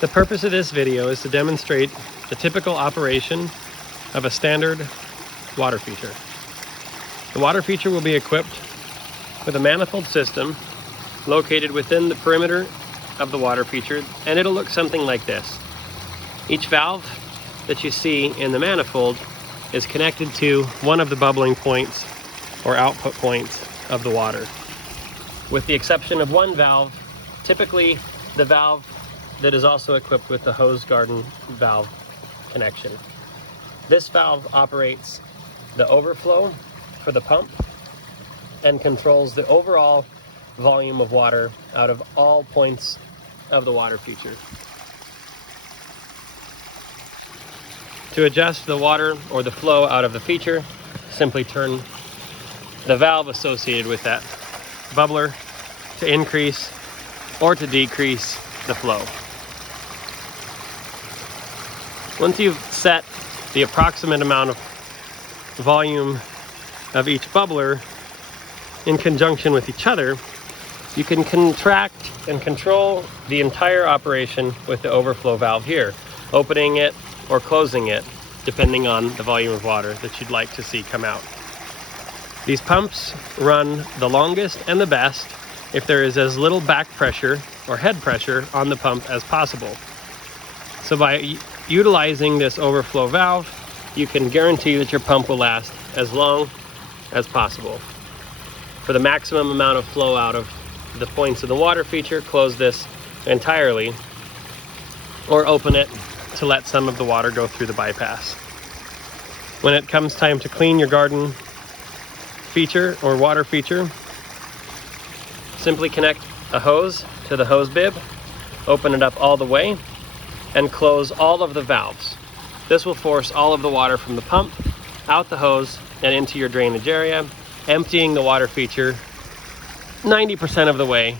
The purpose of this video is to demonstrate the typical operation of a standard water feature. The water feature will be equipped with a manifold system located within the perimeter of the water feature, and it'll look something like this. Each valve that you see in the manifold is connected to one of the bubbling points or output points of the water. With the exception of one valve, typically the valve that is also equipped with the hose garden valve connection. This valve operates the overflow for the pump and controls the overall volume of water out of all points of the water feature. To adjust the water or the flow out of the feature, simply turn the valve associated with that bubbler to increase or to decrease the flow. Once you've set the approximate amount of volume of each bubbler in conjunction with each other, you can contract and control the entire operation with the overflow valve here, opening it or closing it depending on the volume of water that you'd like to see come out. These pumps run the longest and the best if there is as little back pressure or head pressure on the pump as possible. So by utilizing this overflow valve, you can guarantee that your pump will last as long as possible. For the maximum amount of flow out of the points of the water feature, close this entirely or open it to let some of the water go through the bypass. When it comes time to clean your garden feature or water feature, simply connect a hose to the hose bib, open it up all the way, and close all of the valves. This will force all of the water from the pump out the hose and into your drainage area, emptying the water feature 90% of the way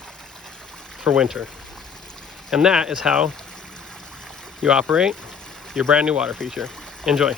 for winter. And that is how you operate your brand new water feature. Enjoy.